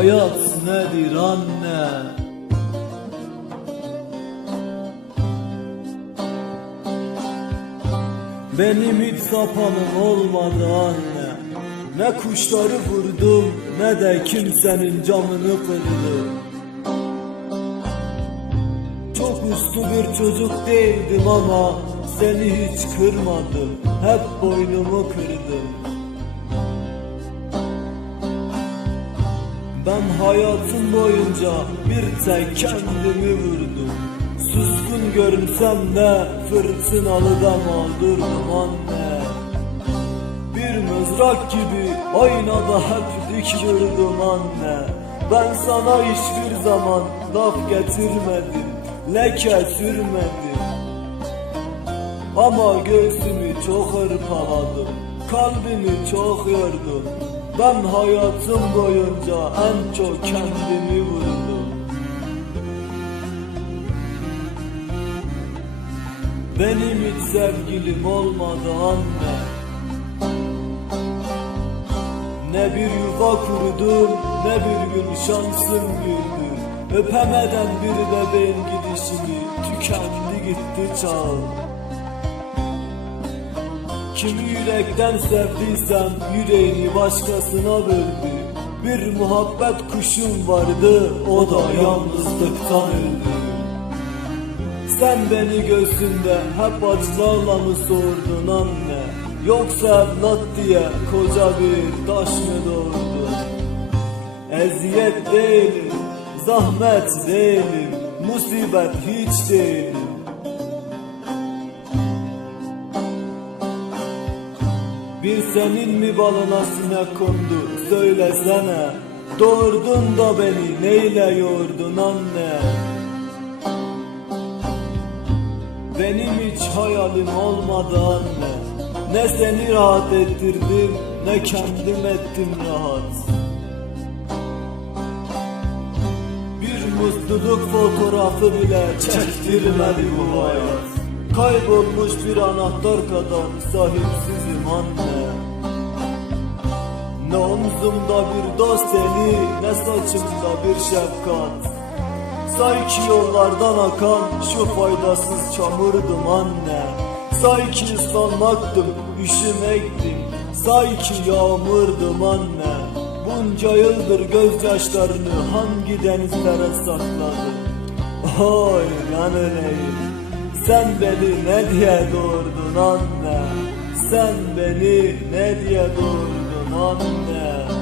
hayat nedir anne? Benim hiç sapanım olmadı anne. Ne kuşları vurdum ne de kimsenin camını kırdım. Çok uslu bir çocuk değildim ama seni hiç kırmadım. Hep boynumu kırdım Ben hayatım boyunca bir tek kendimi vurdum. Suskun görünsem de fırtınalıda mağdurdum anne. Bir mızrak gibi aynada hep dik vurdum anne. Ben sana hiçbir zaman laf getirmedim Leke sürmedim. Ama göğsümü çok hırpaladım Kalbimi çok yordum Ben hayatım boyunca en çok kendimi vurdum. Benim hiç sevgilim olmadı anne. Ne bir yuva kurdum ne bir gün şansım güldü. Öpemeden bir bebeğin gidişini tükendi gitti çağım Kimi yürekten sevdiysem yüreğini başkasına verdi. Bir muhabbet kuşum vardı o da yalnızlıktan öldü. Sen beni göğsünde hep acılarla mı sordun anne? Yoksa evlat diye koca bir taş mı doğurdun? Eziyet değilim, zahmet değilim, musibet hiç değilim Bir senin mi balına sinek kondu söylesene Doğurdun da beni neyle yoğurdun anne? Benim hiç hayalim olmadı anne. Ne seni rahat ettirdim ne kendim ettim rahat. Bir mutluluk fotoğrafı bile çektirmedi bu hayat Kaybolmuş bir anahtar kadar sahipsizim anne Ne omzumda bir dost eli ne saçımda bir şefkat. Sanki yollardan akan şu faydasız çamurdum anne. Sanki ıslanmaktım, üşümektim Sanki yağmurdum anne. Bunca yıldır gözyaşlarını hangi denizlere sakladın Oy lan öleyim Sen beni ne diye doğurdun anne? Sen beni ne diye doğurdun anne